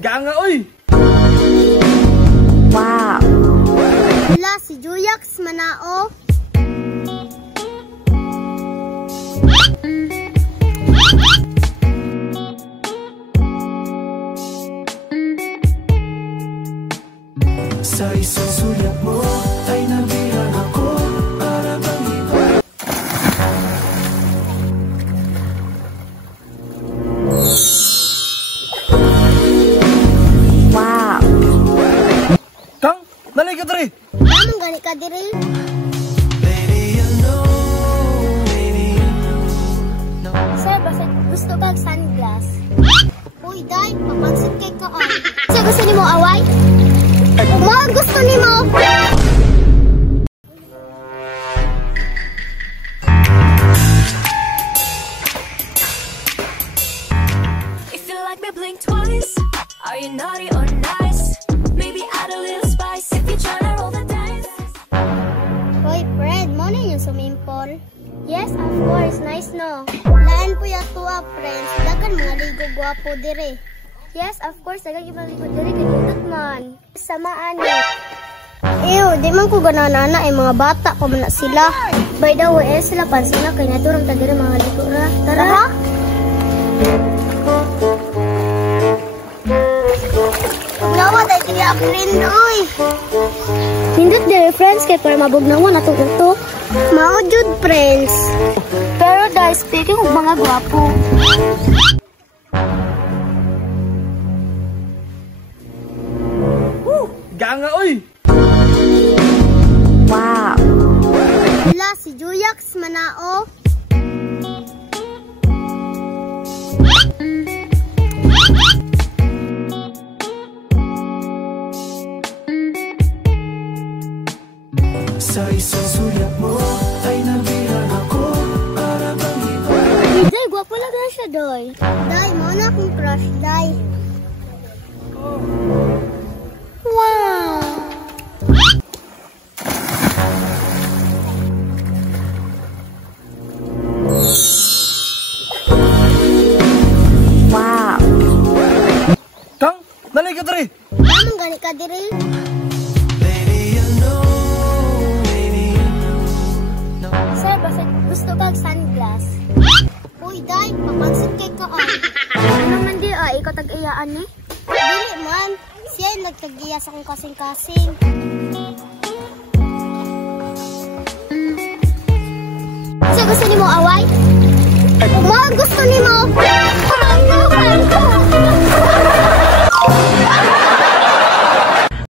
Ganga, oy! Wow! Wala, si Juyax manao. Sa isang sulat mo ay nabilang ako para bang iba. Wow! Kang, nalay ka diri! Namang gani ka diri? Sir, basta gusto kag sunglass? Uy, day, papansin kay ka ay. Sir, gusto ni mo away? Mga gusto ni mo! If you like me, blink twice. Are you naughty or nice? Maybe add a little spice if you tryna roll the dice. Hoy, Fred, mo na yung swimming pool? Yes, of course. Nice, no? Laan po yung tuwa, friends. Dagan mga ligo guwapo dire. Yes, of course. Dagan yung mga ligo dire. Kanindot man. Samaan ni. Ew, di man ko gananana ay mga bata pa man na sila. By the way, sila pansin na kay naturang ta dire mga ligo ra. Tara! Nawa tayo kaya friend, oy! Nindot dire, friends, kay para mabugnawan atong uto. Maujud, friends. Pero dahil speaking of mga gwapo. Ganga, oy! Wow! Wala, si Juyax manao. Sa isang sulat mo ay nabilang ako para bang iba. Day, gwapo lang na siya, Doy. Day, mo na akong crush, Day. Wow! Wow! Kang, nalay ka diri! Namang gani ka diri? Sir, basta gusto kag sunglass? Uy, day, papansin kay ka ay. Ano man di ay, ikaw tag-iyaan ni? Dili man, siya nagtag-iya sa kong kasing-kasing. Sir, gusto ni mo away? Mga gusto ni mo!